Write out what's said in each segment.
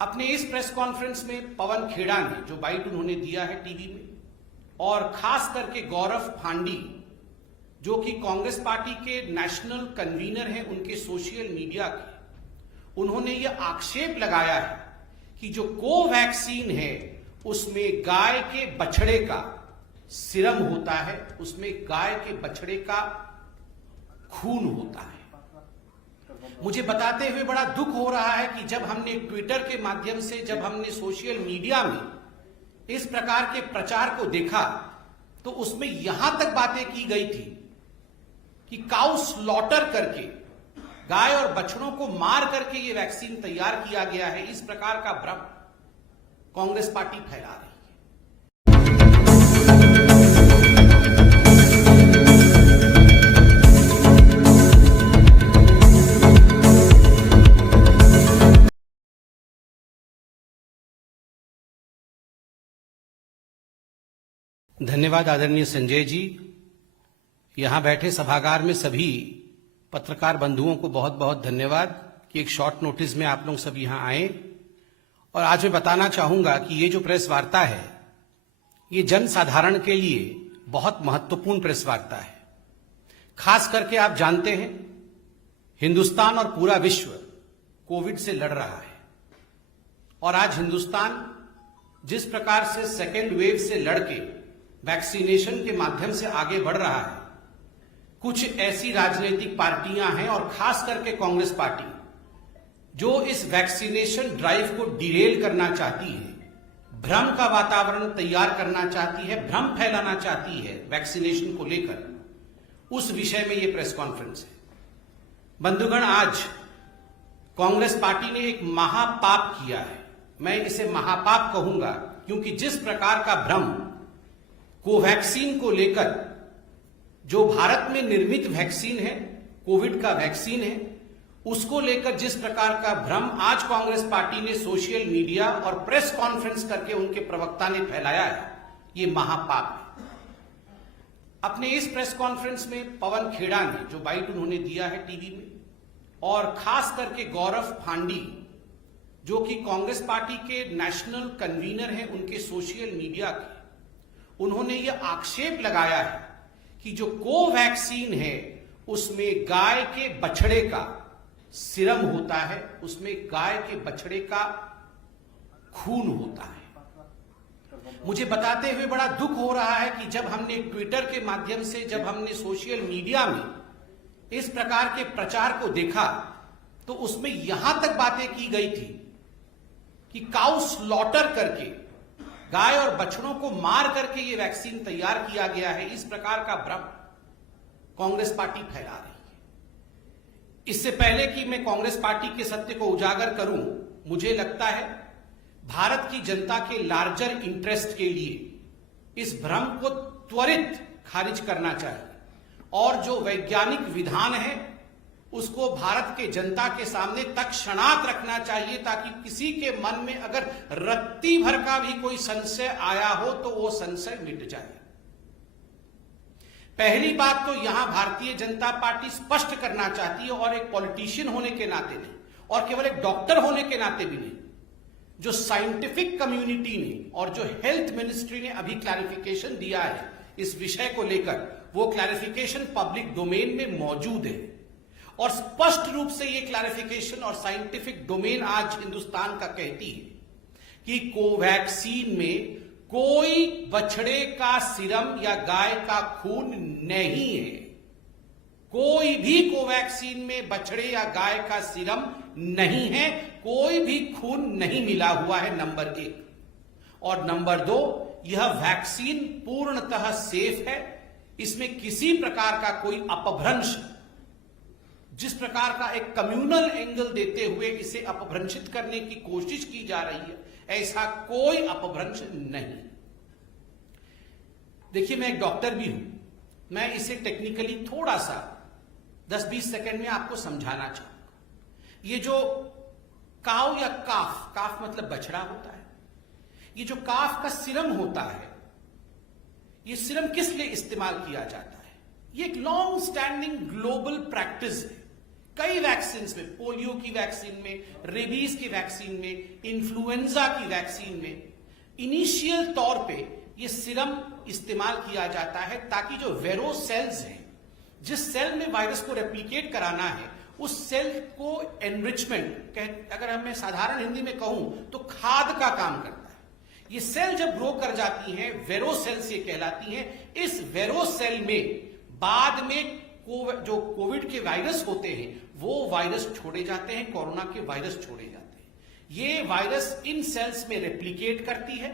अपने इस press conference में पवन खेड़ा ने जो बाइट उन्होंने दिया है टीवी में, और खास करके गौरव फांडी जो कि कांग्रेस पार्टी के नेशनल कन्वीनर हैं, उनके सोशल मीडिया के, उन्होंने ये आक्षेप लगाया है कि जो कोवैक्सीन है उसमें गाय के बछड़े का सीरम होता है, उसमें गाय के बछड़े का खून होता है। मुझे बताते हुए बड़ा दुख हो रहा है कि जब हमने ट्विटर के माध्यम से, जब हमने सोशल मीडिया में इस प्रकार के प्रचार को देखा तो उसमें यहां तक बातें की गई थी कि काउ स्लॉटर करके, गाय और बछड़ों को मार करके ये वैक्सीन तैयार किया गया है। इस प्रकार का भ्रम कांग्रेस पार्टी फैला रही है। धन्यवाद आदरणीय संजय जी। यहां बैठे सभागार में सभी पत्रकार बंधुओं को बहुत बहुत धन्यवाद कि एक शॉर्ट नोटिस में आप लोग सब यहां आए। और आज मैं बताना चाहूंगा कि ये जो प्रेस वार्ता है ये जन साधारण के लिए बहुत महत्वपूर्ण प्रेस वार्ता है। खास करके आप जानते हैं हिंदुस्तान और पूरा विश्व कोविड से लड़ रहा है, और आज हिंदुस्तान जिस प्रकार से सेकेंड वेव से लड़के वैक्सीनेशन के माध्यम से आगे बढ़ रहा है, कुछ ऐसी राजनीतिक पार्टियां हैं और खास करके कांग्रेस पार्टी जो इस वैक्सीनेशन ड्राइव को डिरेल करना चाहती है, भ्रम का वातावरण तैयार करना चाहती है, भ्रम फैलाना चाहती है वैक्सीनेशन को लेकर, उस विषय में यह प्रेस कॉन्फ्रेंस है। बंधुगण, आज कांग्रेस पार्टी ने एक महापाप किया है। मैं इसे महापाप कहूंगा क्योंकि जिस प्रकार का भ्रम कोवैक्सीन को लेकर, जो भारत में निर्मित वैक्सीन है, कोविड का वैक्सीन है, उसको लेकर जिस प्रकार का भ्रम आज कांग्रेस पार्टी ने सोशल मीडिया और प्रेस कॉन्फ्रेंस करके उनके प्रवक्ता ने फैलाया है, ये महापाप है। अपने इस प्रेस कॉन्फ्रेंस में पवन खेड़ा ने जो बाइट उन्होंने दिया है टीवी में, और खास करके गौरव फांडी जो कि कांग्रेस पार्टी के नेशनल कन्वीनर हैं, उनके सोशल मीडिया के, उन्होंने ये आक्षेप लगाया है कि जो कोवैक्सीन है उसमें गाय के बछड़े का सीरम होता है, उसमें गाय के बछड़े का खून होता है। मुझे बताते हुए बड़ा दुख हो रहा है कि जब हमने ट्विटर के माध्यम से, जब हमने सोशल मीडिया में इस प्रकार के प्रचार को देखा तो उसमें यहां तक बातें की गई थी कि काउ स्लॉटर करके, गाय और बछड़ों को मार करके ये वैक्सीन तैयार किया गया है। इस प्रकार का भ्रम कांग्रेस पार्टी फैला रही है। इससे पहले कि मैं कांग्रेस पार्टी के सत्य को उजागर करूं, मुझे लगता है भारत की जनता के लार्जर इंटरेस्ट के लिए इस भ्रम को त्वरित खारिज करना चाहिए, और जो वैज्ञानिक विधान है उसको भारत के जनता के सामने तत्क्षणात रखना चाहिए, ताकि किसी के मन में अगर रत्ती भर का भी कोई संशय आया हो तो वो संशय मिट जाए। पहली बात तो यहां भारतीय जनता पार्टी स्पष्ट करना चाहती है, और एक पॉलिटिशियन होने के नाते नहीं, और केवल एक डॉक्टर होने के नाते भी नहीं, जो साइंटिफिक कम्युनिटी ने और जो हेल्थ मिनिस्ट्री ने अभी क्लैरिफिकेशन दिया है इस विषय को लेकर, वो क्लैरिफिकेशन पब्लिक डोमेन में मौजूद है, और स्पष्ट रूप से ये क्लैरिफिकेशन और साइंटिफिक डोमेन आज हिंदुस्तान का कहती है कि कोवैक्सीन में कोई बछड़े का सीरम या गाय का खून नहीं है। कोई भी कोवैक्सीन में बछड़े या गाय का सीरम नहीं है, कोई भी खून नहीं मिला हुआ है, नंबर 1। और नंबर 2, यह वैक्सीन पूर्णतः सेफ है। इसमें किसी प्रकार का कोई अपभ्रंश, जिस प्रकार का एक कम्युनल एंगल देते हुए इसे अपभ्रंशित करने की कोशिश की जा रही है, ऐसा कोई अपभ्रंश नहीं। देखिए, मैं एक डॉक्टर भी हूं, मैं इसे टेक्निकली थोड़ा सा 10-20 सेकंड में आपको समझाना चाहूंगा। ये जो काव या काफ मतलब बछड़ा होता है, ये जो काफ का सीरम होता है, ये सीरम किस लिए इस्तेमाल किया जाता है? ये एक लॉन्ग स्टैंडिंग ग्लोबल प्रैक्टिस है कई वैक्सीन में, पोलियो की वैक्सीन में, रेबीज की वैक्सीन में, इन्फ्लुएंजा की वैक्सीन में इनिशियल तौर पे ये सीरम इस्तेमाल किया जाता है ताकि जो वेरो सेल्स हैं, जिस सेल में वायरस को रेप्लिकेट कराना है, उस सेल को एनरिचमेंट, अगर मैं साधारण हिंदी में कहूं तो खाद का काम करता है। ये सेल जब ग्रो कर जाती हैं, वेरो सेल्स ये कहलाती हैं। इस वेरो सेल में बाद में जो कोविड के वायरस होते हैं वो वायरस छोड़े जाते हैं, कोरोना के वायरस छोड़े जाते हैं। ये वायरस इन सेल्स में रेप्लिकेट करती है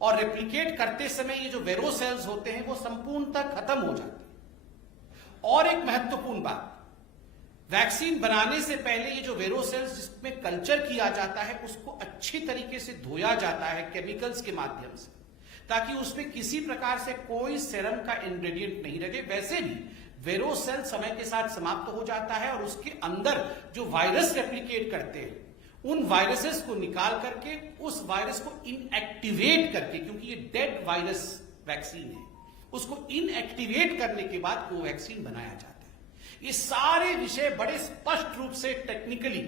और रेप्लिकेट करते समय ये जो वेरो सेल्स होते हैं वो संपूर्णतः खत्म हो जाते हैं। और एक महत्वपूर्ण बात, वैक्सीन बनाने से पहले ये जो वेरो सेल्स जिसमें कल्चर किया जाता है उसको अच्छी तरीके से धोया जाता है केमिकल्स के माध्यम से, ताकि उसमें किसी प्रकार से कोई सेरम का इंग्रेडिएंट नहीं रहे। वैसे भी वेरो सेल समय के साथ समाप्त हो जाता है और उसके अंदर जो वायरस रेप्लिकेट करते हैं उन वायरसेस को निकाल करके उस वायरस को इनएक्टिवेट करके, क्योंकि ये डेड वायरस वैक्सीन है, उसको इनएक्टिवेट करने के बाद कोवैक्सीन बनाया जाता है। ये सारे विषय बड़े स्पष्ट रूप से टेक्निकली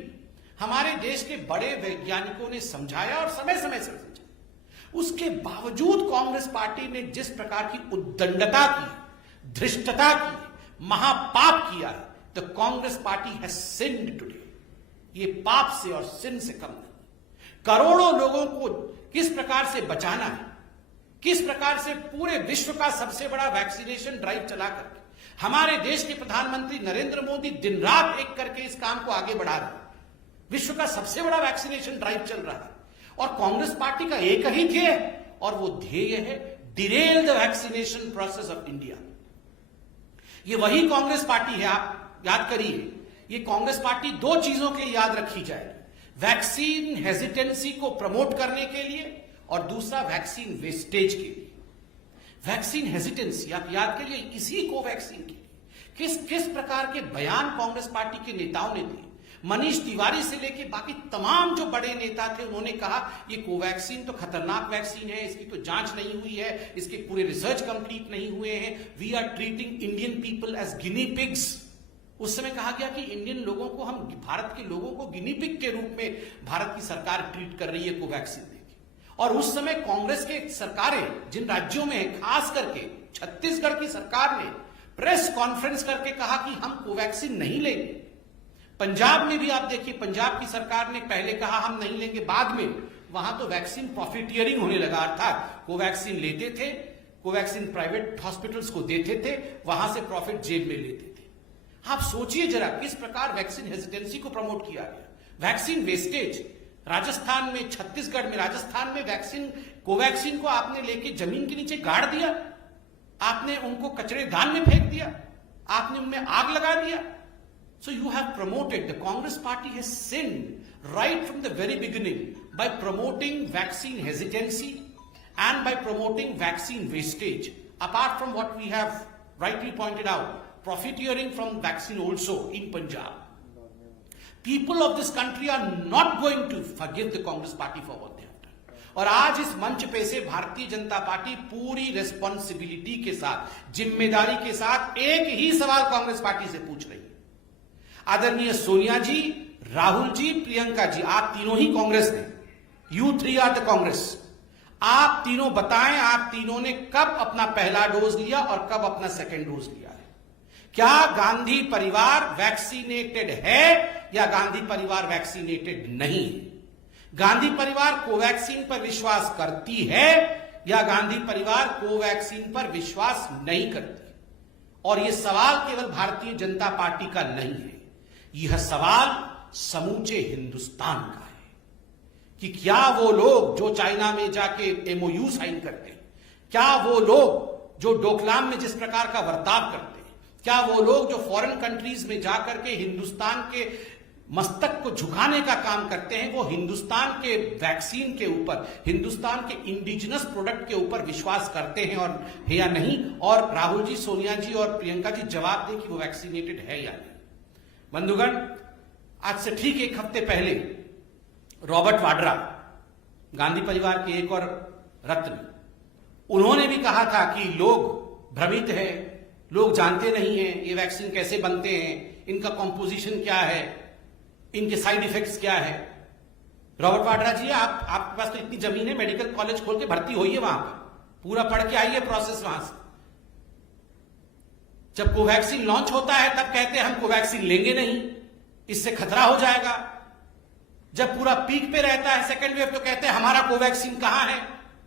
हमारे देश के बड़े वैज्ञानिकों ने समझाया और समय समय से समझाया। उसके बावजूद कांग्रेस पार्टी ने जिस प्रकार की उद्दंडता की, धृष्टता की, महापाप किया है, the Congress party has sinned today. ये पाप से और सिन से कम नहीं। करोड़ों लोगों को किस प्रकार से बचाना है, किस प्रकार से पूरे विश्व का सबसे बड़ा वैक्सीनेशन ड्राइव चला करके हमारे देश के प्रधानमंत्री नरेंद्र मोदी दिन रात एक करके इस काम को आगे बढ़ा रहे हैं। विश्व का सबसे बड़ा वैक्सीनेशन ड्राइव चल रहा है और कांग्रेस पार्टी का एक ही ध्येय है और वो ध्येय है Daryl the vaccination process of India. ये वही कांग्रेस पार्टी है, आप याद करिए, ये कांग्रेस पार्टी दो चीजों के याद रखी जाएगी, वैक्सीन हेजिटेंसी को प्रमोट करने के लिए और दूसरा वैक्सीन वेस्टेज के लिए। वैक्सीन हेजिटेंसी आप याद करिए, इसी को वैक्सीन के लिए किस किस प्रकार के बयान कांग्रेस पार्टी के नेताओं ने दिए। मनीष तिवारी से लेकर बाकी तमाम जो बड़े नेता थे उन्होंने कहा ये कोवैक्सीन तो खतरनाक वैक्सीन है, इसकी तो जांच नहीं हुई है, इसके पूरे रिसर्च कंप्लीट नहीं हुए हैं, we are treating Indian people as guinea pigs. उस समय कहा गया कि इंडियन लोगों को, हम भारत के लोगों को गिनी पिग के रूप में भारत की सरकार ट्रीट कर रही है कोवैक्सीन देके। और उस समय कांग्रेस के सरकारें जिन राज्यों में, खास करके छत्तीसगढ़ की सरकार ने प्रेस कॉन्फ्रेंस करके कहा कि हम कोवैक्सीन नहीं लेंगे। पंजाब में भी आप देखिए, पंजाब की सरकार ने पहले कहा हम नहीं लेंगे, बाद में वहां तो वैक्सीन प्रॉफिटियरिंग होने लगा, अर्थात कोवैक्सीन लेते थे, कोवैक्सीन प्राइवेट हॉस्पिटल्स को देते थे, वहां से प्रॉफिट जेब में लेते थे। आप सोचिए जरा किस प्रकार वैक्सीन हेजिटेंसी को प्रमोट किया गया। वैक्सीन वेस्टेज, राजस्थान में, छत्तीसगढ़ में, राजस्थान में वैक्सीन, कोवैक्सीन को आपने लेके जमीन के नीचे गाड़ दिया, आपने उनको कचरेदान में फेंक दिया, आपने उनमें आग लगा दिया। So you have promoted, the Congress party has sinned right from the very beginning by promoting vaccine hesitancy and by promoting vaccine wastage. Apart from what we have rightly pointed out, profiteering from vaccine also in Punjab. People of this country are not going to forgive the Congress party for what they have done. और आज इस मंच पे से Bharatiya Janata party पूरी responsibility के साथ, जिम्मेदारी के साथ एक ही सवाल कांग्रेस पार्टी से पूछ रही है। आदरणीय सोनिया जी, राहुल जी, प्रियंका जी, आप तीनों ही कांग्रेस ने, you three are the Congress. आप तीनों बताएं, आप तीनों ने कब अपना पहला डोज लिया और कब अपना सेकेंड डोज लिया है? क्या गांधी परिवार वैक्सीनेटेड है या गांधी परिवार वैक्सीनेटेड नहीं? गांधी परिवार कोवैक्सीन पर विश्वास करती है या गांधी परिवार कोवैक्सीन पर विश्वास नहीं करती? और यह सवाल केवल भारतीय जनता पार्टी का नहीं है, यह सवाल समूचे हिंदुस्तान का है कि क्या वो लोग जो चाइना में जाके एमओयू साइन करते हैं, क्या वो लोग जो डोकलाम में जिस प्रकार का बर्ताव करते हैं, क्या वो लोग जो फॉरेन कंट्रीज में जाकर के हिंदुस्तान के मस्तक को झुकाने का काम करते हैं, वो हिंदुस्तान के वैक्सीन के ऊपर, हिंदुस्तान के इंडिजिनस प्रोडक्ट के ऊपर विश्वास करते हैं और है या नहीं? और राहुल जी, सोनिया जी और प्रियंका जी जवाब दें कि वो वैक्सीनेटेड है या नहीं। बंधुगण, आज से ठीक एक हफ्ते पहले रॉबर्ट वाड्रा, गांधी परिवार के एक और रत्न, उन्होंने भी कहा था कि लोग भ्रमित हैं, लोग जानते नहीं हैं ये वैक्सीन कैसे बनते हैं, इनका कॉम्पोजिशन क्या है, इनके साइड इफेक्ट्स क्या है। रॉबर्ट वाड्रा जी, आपके पास तो इतनी जमीन है, मेडिकल कॉलेज खोल के भर्ती होइए वहां पर, पूरा पढ़ के आइए प्रोसेस वहां से। जब कोवैक्सीन लॉन्च होता है तब कहते हैं हम कोवैक्सीन लेंगे नहीं, इससे खतरा हो जाएगा। जब पूरा पीक पे रहता है सेकेंड वेव तो कहते हैं हमारा कोवैक्सीन कहां है,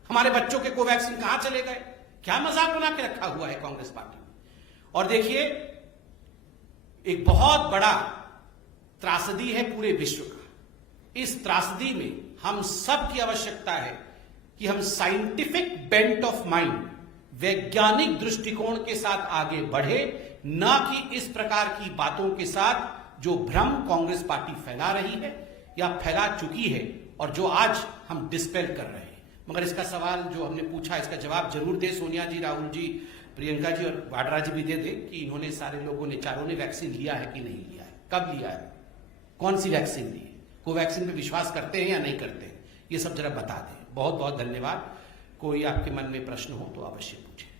हमारे बच्चों के कोवैक्सीन कहां चले गए। क्या मजाक बना के रखा हुआ है कांग्रेस पार्टी ने। और देखिए, एक बहुत बड़ा त्रासदी है पूरे विश्व का। इस त्रासदी में हम सब की आवश्यकता है कि हम साइंटिफिक बेंट ऑफ माइंड, वैज्ञानिक दृष्टिकोण के साथ आगे बढ़े, ना कि इस प्रकार की बातों के साथ जो भ्रम कांग्रेस पार्टी फैला रही है या फैला चुकी है और जो आज हम डिस्पेल कर रहे हैं। मगर इसका सवाल जो हमने पूछा, इसका जवाब जरूर दे सोनिया जी, राहुल जी, प्रियंका जी और वाड्रा जी भी दे दे कि इन्होंने, सारे लोगों ने, चारों ने वैक्सीन लिया है कि नहीं लिया है, कब लिया है, कौन सी वैक्सीन ली है, कोवैक्सीन पे विश्वास करते हैं या नहीं करते हैं, ये सब जरा बता दें। बहुत बहुत धन्यवाद। कोई आपके मन में प्रश्न हो तो अवश्य पूछें।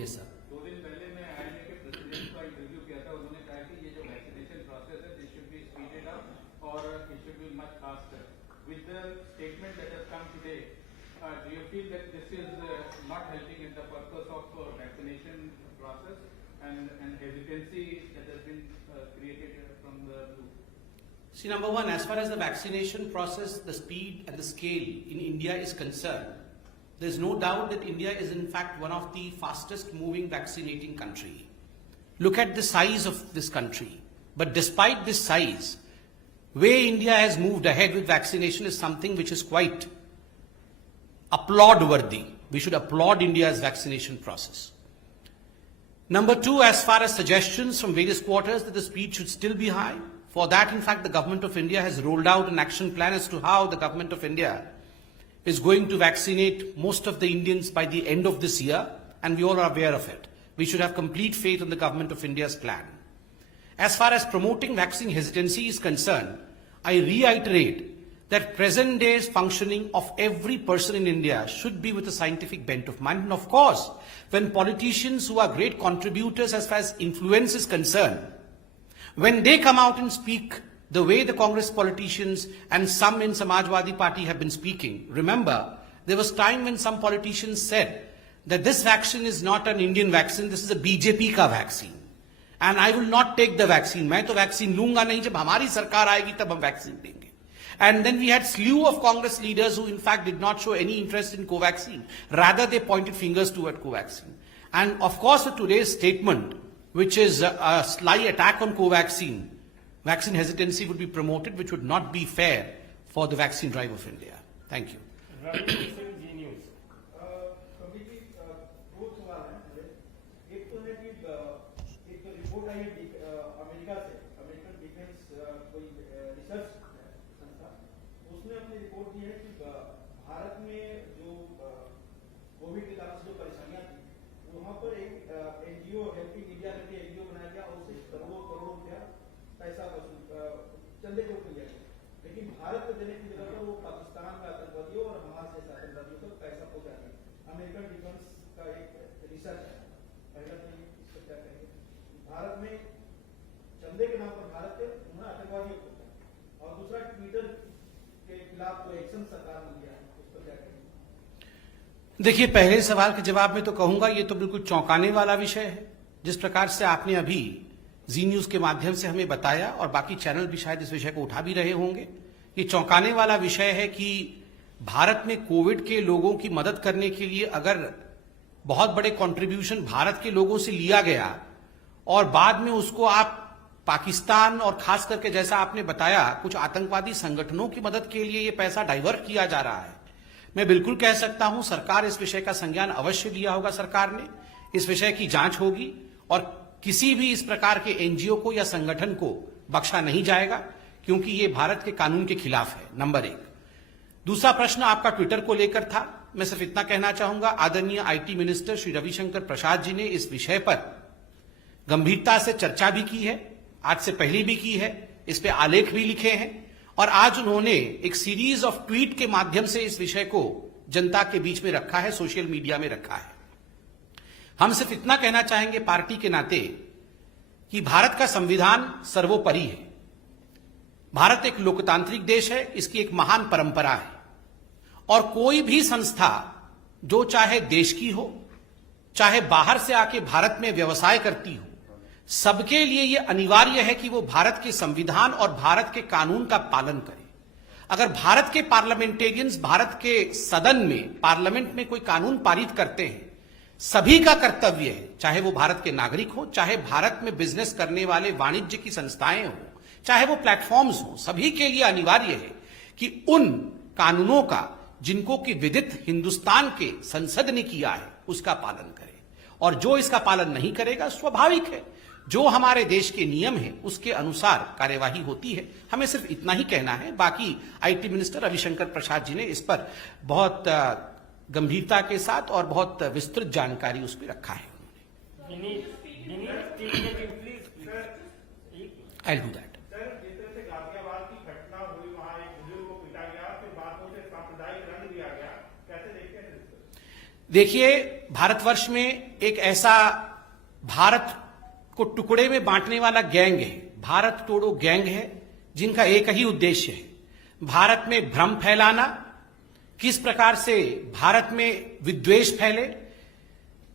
ये सर, 2 दिन पहले मैं आईएमए के प्रेसिडेंट का इंटरव्यू किया था, उन्होंने कहा कि ये जो वैक्सीनेशन प्रोसेस है this should be speeded up और it should be much faster. With the statement that has come today, do you feel that this is not helping in the purpose of vaccination process and hesitancy that has been created from the group? See, number one, as far as the vaccination process, the speed and the scale in India is concerned, there's no doubt that India is in fact one of the fastest moving vaccinating country. Look at the size of this country. But despite this size, way India has moved ahead with vaccination is something which is quite applaud worthy. We should applaud India's vaccination process. Number two, as far as suggestions from various quarters that the speed should still be high, for that, in fact, the government of India has rolled out an action plan as to how the government of India is going to vaccinate most of the Indians by the end of this year, and we all are aware of it. We should have complete faith in the government of India's plan. As far as promoting vaccine hesitancy is concerned, I reiterate that present day's functioning of every person in India should be with a scientific bent of mind. And of course, when politicians who are great contributors as far as influence is concerned, when they come out and speak the way the Congress politicians and some in Samajwadi Party have been speaking, remember, there was time when some politicians said that this vaccine is not an Indian vaccine, this is a BJP ka vaccine. And I will not take the vaccine. मैं तो vaccine लूंगा नहीं, जब हमारी सरकार आएगी तब हम vaccine देंगे. And then we had slew of Congress leaders who in fact did not show any interest in Covaxin. Rather, they pointed fingers toward Covaxin. And of course, with today's statement, which is a sly attack on Covaxin, vaccine hesitancy would be promoted, which would not be fair for the vaccine drive of India. Thank you. Covid के कारण जो परेशानियां थी, वहां पर एक NGO helping India करके NGO बनाया गया और उससे करोड़ों रुपया पैसा चंदे को लिया गया। लेकिन भारत को देने की जगह पर वो पाकिस्तान में आतंकवादियों और हमास जैसे आतंकवादियों को पैसा पहुंचा दिया। अमेरिकन डिफेंस का एक रिसर्च है, पहला तो इस पर क्या कहेंगे? भारत में चंदे के नाम पर भारत के उन्होंने आतंकवादियों को, और दूसरा ट्विटर के खिलाफ जो एक्शन सरकार ने लिया है उस पर क्या कहेंगे? देखिए, पहले सवाल के जवाब में तो कहूंगा ये तो बिल्कुल चौंकाने वाला विषय है। जिस प्रकार से आपने अभी जी न्यूज के माध्यम से हमें बताया और बाकी चैनल भी शायद इस विषय को उठा भी रहे होंगे, ये चौंकाने वाला विषय है कि भारत में कोविड के लोगों की मदद करने के लिए अगर बहुत बड़े कंट्रीब्यूशन भारत के लोगों से लिया गया और बाद में उसको आप पाकिस्तान और खास करके जैसा आपने बताया कुछ आतंकवादी संगठनों की मदद के लिए ये पैसा डाइवर्ट किया जा रहा है, मैं बिल्कुल कह सकता हूं सरकार इस विषय का संज्ञान अवश्य लिया होगा। सरकार ने इस विषय की जांच होगी और किसी भी इस प्रकार के एनजीओ को या संगठन को बख्शा नहीं जाएगा, क्योंकि ये भारत के कानून के खिलाफ है, नंबर एक। दूसरा प्रश्न आपका ट्विटर को लेकर था। मैं सिर्फ इतना कहना चाहूंगा, आदरणीय आईटी मिनिस्टर श्री रविशंकर प्रसाद जी ने इस विषय पर गंभीरता से चर्चा भी की है, आज से पहले भी की है, इस पे आलेख भी लिखे हैं और आज उन्होंने एक सीरीज ऑफ ट्वीट के माध्यम से इस विषय को जनता के बीच में रखा है, सोशल मीडिया में रखा है। हम सिर्फ इतना कहना चाहेंगे पार्टी के नाते कि भारत का संविधान सर्वोपरि है। भारत एक लोकतांत्रिक देश है, इसकी एक महान परंपरा है और कोई भी संस्था जो चाहे देश की हो, चाहे बाहर से आके भारत में व्यवसाय करती हो, सबके लिए यह अनिवार्य है कि वो भारत के संविधान और भारत के कानून का पालन करे। अगर भारत के पार्लियामेंटेरियंस भारत के सदन में, पार्लियामेंट में कोई कानून पारित करते हैं, सभी का कर्तव्य है, चाहे वो भारत के नागरिक हो, चाहे भारत में बिजनेस करने वाले वाणिज्य की संस्थाएं हो, चाहे वो प्लेटफॉर्म्स हो, सभी के लिए अनिवार्य है कि उन कानूनों का जिनको कि विदित हिंदुस्तान के संसद ने किया है उसका पालन करे। और जो इसका पालन नहीं करेगा, स्वाभाविक है, जो हमारे देश के नियम है उसके अनुसार कार्यवाही होती है। हमें सिर्फ इतना ही कहना है। बाकी आईटी मिनिस्टर रविशंकर प्रसाद जी ने इस पर बहुत गंभीरता के साथ और बहुत विस्तृत जानकारी उस पर रखा है। I do that. देखिए, भारतवर्ष में एक ऐसा भारत को टुकड़े में बांटने वाला गैंग है, भारत तोड़ो गैंग है, जिनका एक ही उद्देश्य है, भारत में भ्रम फैलाना, किस प्रकार से भारत में विद्वेष फैले,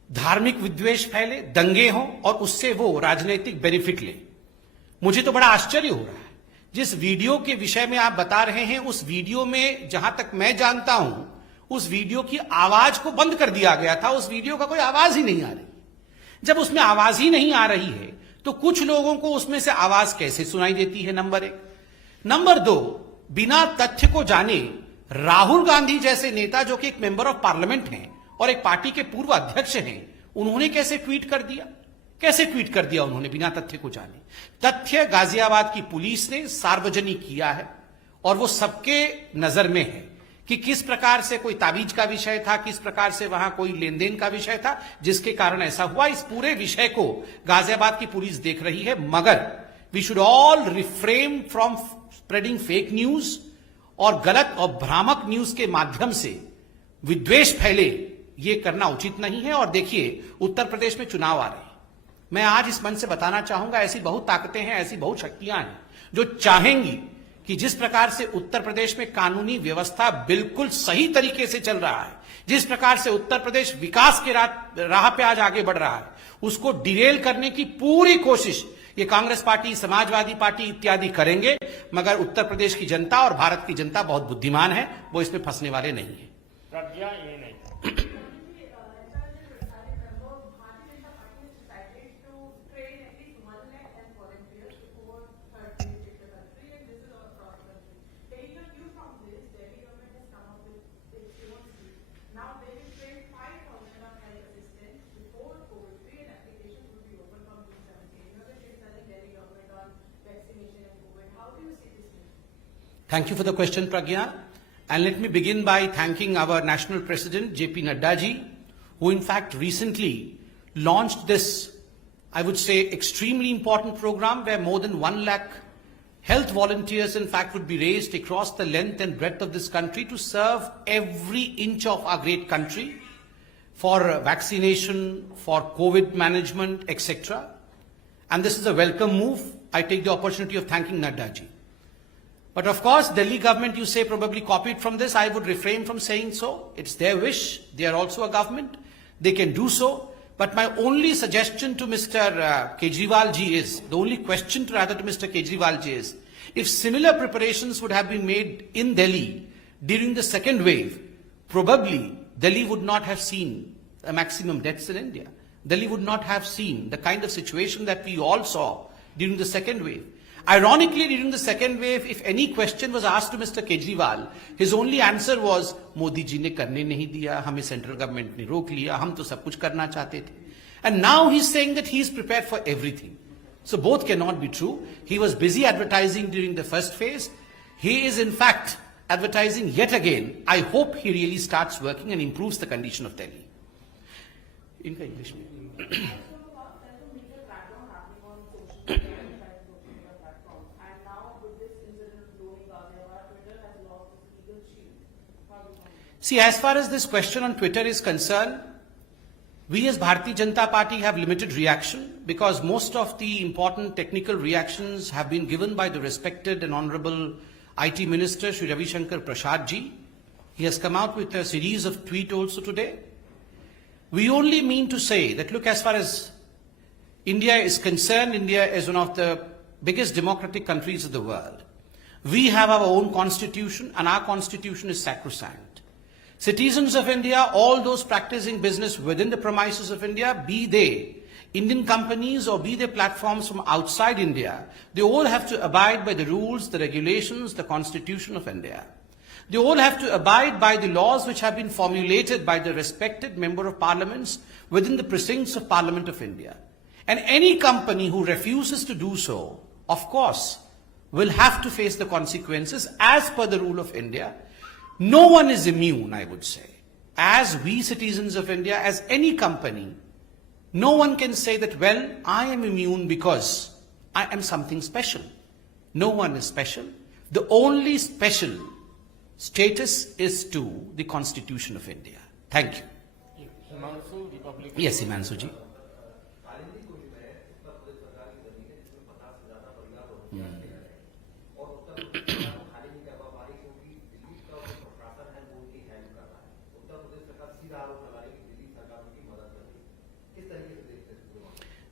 धार्मिक विद्वेष फैले, दंगे हों और उससे वो राजनीतिक बेनिफिट ले। मुझे तो बड़ा आश्चर्य हो रहा है, जिस वीडियो के विषय में आप बता रहे हैं, उस वीडियो में जहां तक मैं जानता हूं, उस वीडियो की आवाज को बंद कर दिया गया था। उस वीडियो का कोई आवाज ही नहीं आ रही। जब उसमें आवाज ही नहीं आ रही है तो कुछ लोगों को उसमें से आवाज कैसे सुनाई देती है? नंबर एक। नंबर दो, बिना तथ्य को जाने राहुल गांधी जैसे नेता, जो कि एक मेंबर ऑफ पार्लियामेंट हैं और एक पार्टी के पूर्व अध्यक्ष हैं, उन्होंने कैसे ट्वीट कर दिया? कैसे ट्वीट कर दिया उन्होंने बिना तथ्य को जाने? तथ्य गाजियाबाद की पुलिस ने सार्वजनिक किया है और वो सबके नजर में है कि किस प्रकार से कोई ताबीज का विषय था, किस प्रकार से वहां कोई लेन देन का विषय था, जिसके कारण ऐसा हुआ। इस पूरे विषय को गाजियाबाद की पुलिस देख रही है, मगर we should all refrain from spreading fake news और गलत और भ्रामक न्यूज के माध्यम से विद्वेष फैले, ये करना उचित नहीं है। और देखिए, उत्तर प्रदेश में चुनाव आ रहे हैं। मैं आज इस मंच से बताना चाहूंगा, ऐसी बहुत ताकतें हैं, ऐसी बहुत शक्तियां हैं जो चाहेंगी कि जिस प्रकार से उत्तर प्रदेश में कानूनी व्यवस्था बिल्कुल सही तरीके से चल रहा है, जिस प्रकार से उत्तर प्रदेश विकास के राह पे आज आगे बढ़ रहा है, उसको डिरेल करने की पूरी कोशिश ये कांग्रेस पार्टी, समाजवादी पार्टी इत्यादि करेंगे। मगर उत्तर प्रदेश की जनता और भारत की जनता बहुत बुद्धिमान है, वो इसमें फंसने वाले नहीं है। प्रज्ञा ये नहीं। Thank you for the question, Pragya. And let me begin by thanking our National President, JP Nadda ji, who in fact recently launched this, I would say, extremely important program where more than 1 lakh health volunteers in fact would be raised across the length and breadth of this country to serve every inch of our great country for vaccination, for COVID management, etc. And this is a welcome move. I take the opportunity of thanking Nadda ji. But of course, Delhi government, you say, probably copied from this. I would refrain from saying so. It's their wish. They are also a government. They can do so. But my only suggestion to Mr. Kejriwal ji is, the only question rather to Mr. Kejriwal ji is, if similar preparations would have been made in Delhi during the second wave, probably Delhi would not have seen a maximum deaths in India. Delhi would not have seen the kind of situation that we all saw during the second wave. Ironically, during the second wave, if any question was asked to Mr. Kejriwal, his only answer was, Modi ji ne karne nahi diya, hame central government ne rok liya, hum to sab kuch karna chahte the. And now he's saying that he is prepared for everything. So both cannot be true. He was busy advertising during the first phase. He is in fact advertising yet again. I hope he really starts working and improves the condition of Delhi. In English. See, as far as this question on Twitter is concerned, We as Bharatiya Janata Party have limited reaction because most of the important technical reactions have been given by the respected and honorable IT Minister Shri Ravi Shankar Prasad ji. He has come out with a series of tweets also today. We only mean to say that, look, as far as India is concerned, India is one of the biggest democratic countries of the world. We have our own constitution and our constitution is sacrosanct. Citizens of India, all those practicing business within the premises of India, be they Indian companies or be they platforms from outside India, they all have to abide by the rules, the regulations, the constitution of India. They all have to abide by the laws which have been formulated by the respected member of parliaments within the precincts of Parliament of India. And any company who refuses to do so, of course, will have to face the consequences as per the rule of India. No one is immune, I would say. As we citizens of India, as any company, no one can say that, well, I am immune because I am something special. No one is special. The only special status is to the Constitution of India. Thank you. Himanshu, Republic. Yes, Himanshu ji.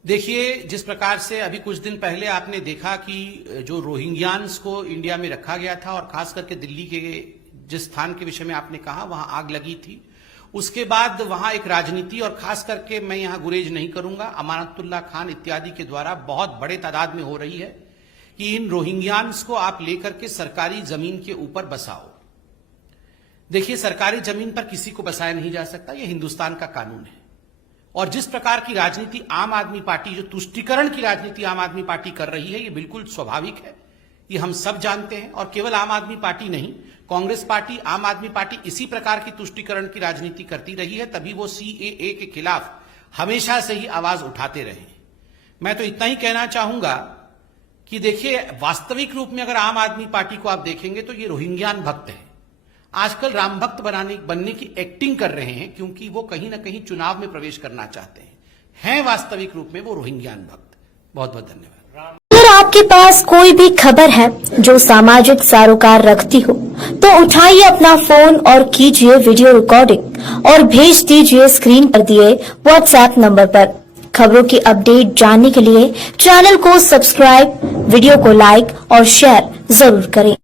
देखिए, जिस प्रकार से अभी कुछ दिन पहले आपने देखा कि जो रोहिंग्यान्स को इंडिया में रखा गया था और खास करके दिल्ली के जिस स्थान के विषय में आपने कहा वहां आग लगी थी, उसके बाद वहां एक राजनीति और खास करके मैं यहां गुरेज नहीं करूंगा, अमानतुल्लाह खान इत्यादि के द्वारा बहुत बड़े तादाद में हो रही है कि इन रोहिंग्यान्स को आप लेकर के सरकारी जमीन के ऊपर बसाओ। देखिए, सरकारी जमीन पर किसी को बसाया नहीं जा सकता, यह हिंदुस्तान का कानून है। और जिस प्रकार की राजनीति आम आदमी पार्टी, जो तुष्टीकरण की राजनीति आम आदमी पार्टी कर रही है, ये बिल्कुल स्वाभाविक है, ये हम सब जानते हैं। और केवल आम आदमी पार्टी नहीं, कांग्रेस पार्टी, आम आदमी पार्टी इसी प्रकार की तुष्टीकरण की राजनीति करती रही है, तभी वो CAA के खिलाफ हमेशा से ही आवाज उठाते रहे। मैं तो इतना ही कहना चाहूंगा कि देखिए, वास्तविक रूप में अगर आम आदमी पार्टी को आप देखेंगे तो ये रोहिंग्यान भक्त है। आजकल राम भक्त बनने की एक्टिंग कर रहे हैं क्योंकि वो कहीं ना कहीं चुनाव में प्रवेश करना चाहते हैं वास्तविक रूप में वो रोहिंग्यान भक्त। बहुत बहुत धन्यवाद। अगर आपके पास कोई भी खबर है जो सामाजिक सरोकार रखती हो तो उठाइए अपना फोन और कीजिए वीडियो रिकॉर्डिंग और भेज दीजिए स्क्रीन पर दिए WhatsApp नंबर पर। खबरों की अपडेट जानने के लिए चैनल को सब्सक्राइब, वीडियो को लाइक और शेयर जरूर करें।